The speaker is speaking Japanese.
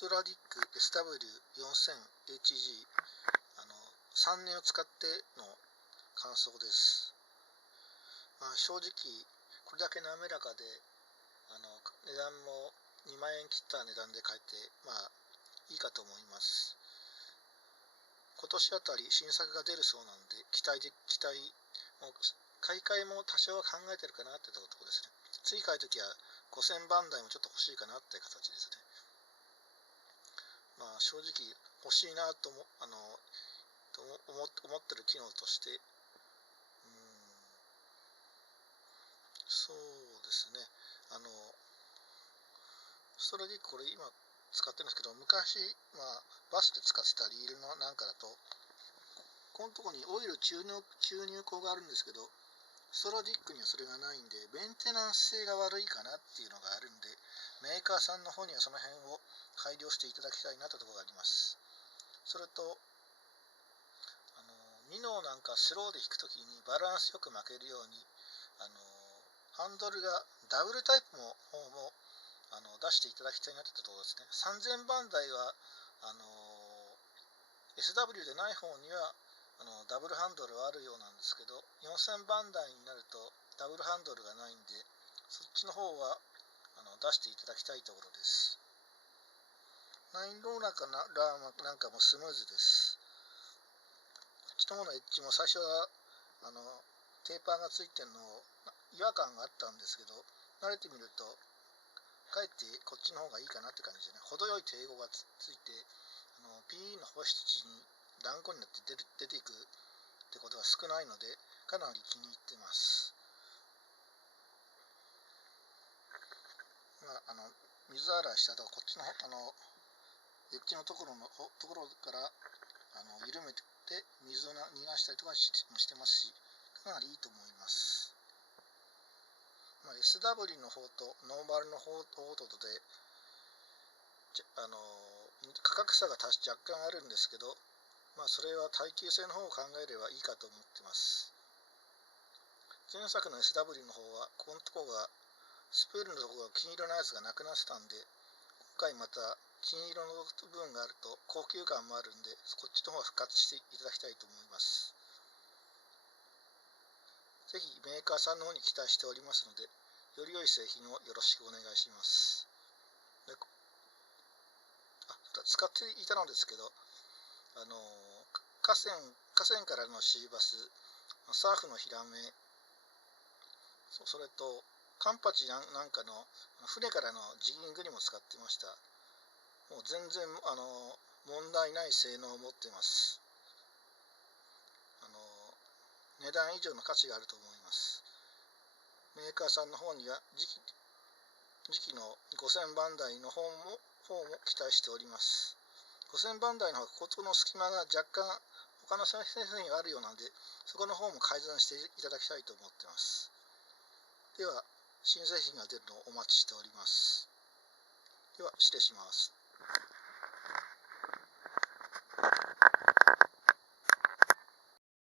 ストラディック SW4000HG 3年を使っての感想です。正直これだけ滑らかで値段も2万円切った値段で買えていいかと思います。今年あたり新作が出るそうなので期待も買い替えも多少は考えてるかなってところですね。次買うときは5000番台もちょっと欲しいかなって形ですね。正直欲しいなと思ってる機能としてそうですねストラディックこれ今使ってるんですけど、昔バスで使ってたリールのなんかだとこのところにオイル注入口があるんですけど、ストラディックにはそれがないんでメンテナンス性が悪いかなっていうのがあるんで、メーカーさんの方にはその辺を改良していただきたいなというところがあります。それとミノなんかスローで弾くときにバランスよく巻けるようにハンドルがダブルタイプの方も出していただきたいなというところですね。3000番台はSW でない方にはダブルハンドルはあるようなんですけど、4000番台になるとダブルハンドルがないんで、そっちの方は出していただきたいところです。ナインローラーなんかもスムーズです。こっちの方のエッジも最初はテーパーがついてるのを違和感があったんですけど、慣れてみるとかえってこっちの方がいいかなって感じでね、程よい抵抗がついてPE の放出時に断固になって出ていくってことが少ないので、かなり気に入ってます。水洗いした後こっちのエッジのところから緩めて水を逃がしたりとかしてますし、かなりいいと思います。SW の方とノーマルの方とで価格差が若干あるんですけど、それは耐久性の方を考えればいいかと思ってます。前作の SW の方はこのところがスプールのところが金色のやつがなくなってたんで、今回また金色の部分があると高級感もあるんで、こっちの方は復活していただきたいと思います。ぜひメーカーさんの方に期待しておりますので、より良い製品をよろしくお願いします。使っていたのですけど、河川からのシーバス、サーフのヒラメ、それとカンパチなんかの船からのジギングにも使ってました。もう全然問題ない性能を持ってます。値段以上の価値があると思います。メーカーさんの方には次期の5000番台の方も期待しております。5000番台の方はここの隙間が若干他の製品があるようなので、そこの方も改善していただきたいと思っています。では新製品が出るのをお待ちしております。では失礼します。